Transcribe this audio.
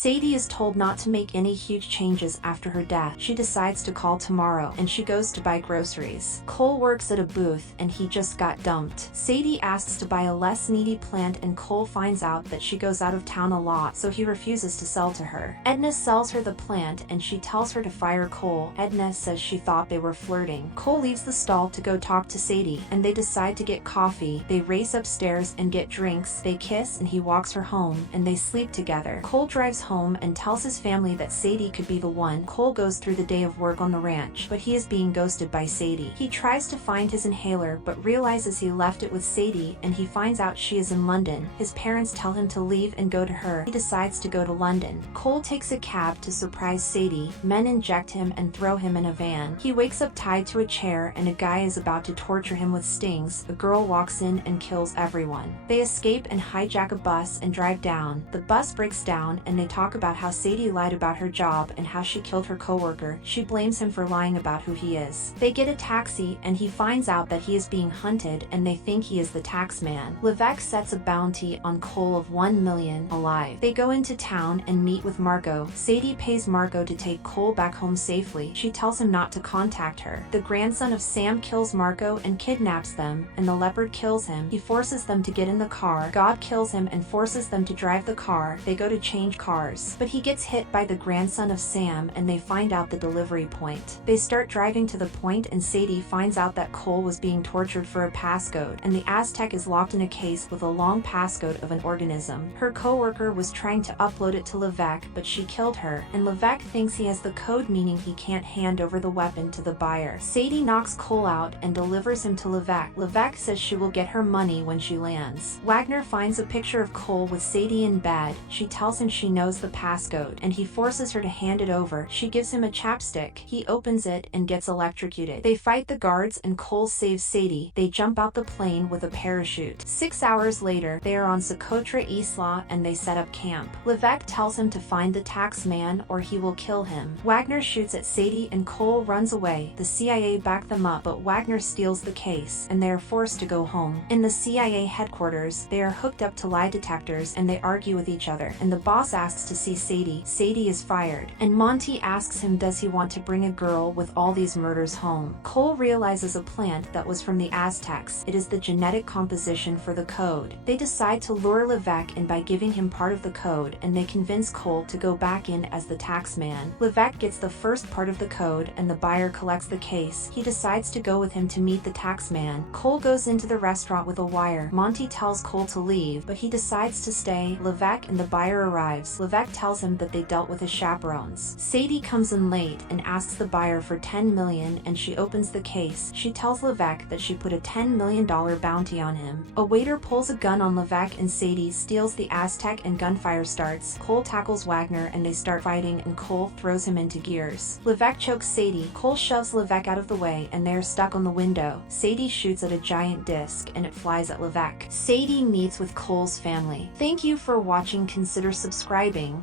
Sadie is told not to make any huge changes after her death. She decides to call tomorrow, and she goes to buy groceries. Cole works at a booth, and he just got dumped. Sadie asks to buy a less needy plant, and Cole finds out that she goes out of town a lot, so he refuses to sell to her. Edna sells her the plant, and she tells her to fire Cole. Edna says she thought they were flirting. Cole leaves the stall to go talk to Sadie, and they decide to get coffee. They race upstairs and get drinks. They kiss, and he walks her home, and they sleep together. Cole drives home and tells his family that Sadie could be the one. Cole goes through the day of work on the ranch, but he is being ghosted by Sadie. He tries to find his inhaler, but realizes he left it with Sadie, and he finds out she is in London. His parents tell him to leave and go to her. He decides to go to London. Cole takes a cab to surprise Sadie. Men inject him and throw him in a van. He wakes up tied to a chair, and a guy is about to torture him with stings. A girl walks in and kills everyone. They escape and hijack a bus and drive down. The bus breaks down, and they talk about how Sadie lied about her job and how she killed her coworker. She blames him for lying about who he is. They get a taxi, and he finds out that he is being hunted, and they think he is the tax man. Levesque sets a bounty on Cole of 1 million alive. They go into town and meet with Margot. Sadie pays Margot to take Cole back home safely. She tells him not to contact her. The grandson of Sam kills Margot and kidnaps them, and the leopard kills him. He forces them to get in the car. God kills him and forces them to drive the car. They go to change cars, but he gets hit by the grandson of Sam, and they find out the delivery point. They start driving to the point, and Sadie finds out that Cole was being tortured for a passcode, and the Aztec is locked in a case with a long passcode of an organism. Her coworker was trying to upload it to Levesque, but she killed her, and Levesque thinks he has the code, meaning he can't hand over the weapon to the buyer. Sadie knocks Cole out and delivers him to Levesque. Levesque says she will get her money when she lands. Wagner finds a picture of Cole with Sadie in bed. She tells him she knows the passcode, and he forces her to hand it over. She gives him a chapstick. He opens it and gets electrocuted. They fight the guards, and Cole saves Sadie. They jump out the plane with a parachute. 6 hours later, they are on Socotra Isla, and they set up camp. Levesque tells him to find the tax man or he will kill him. Wagner shoots at Sadie, and Cole runs away. The CIA back them up, but Wagner steals the case, and they are forced to go home. In the CIA headquarters, they are hooked up to lie detectors, and they argue with each other, and the boss asks to see Sadie. Sadie is fired, and Monty asks him does he want to bring a girl with all these murders home. Cole realizes a plant that was from the Aztecs. It is the genetic composition for the code. They decide to lure Levesque in by giving him part of the code, and they convince Cole to go back in as the tax man. Levesque gets the first part of the code, and the buyer collects the case. He decides to go with him to meet the tax man. Cole goes into the restaurant with a wire. Monty tells Cole to leave, but he decides to stay. Levesque and the buyer arrives. Levesque tells him that they dealt with his chaperones. Sadie comes in late and asks the buyer for 10 million, and she opens the case. She tells Levesque that she put a $10 million bounty on him. A waiter pulls a gun on Levesque, and Sadie steals the Aztec, and gunfire starts. Cole tackles Wagner, and they start fighting, and Cole throws him into gears. Levesque chokes Sadie. Cole shoves Levesque out of the way, and they are stuck on the window. Sadie shoots at a giant disc, and it flies at Levesque. Sadie meets with Cole's family. Thank you for watching. Consider subscribing.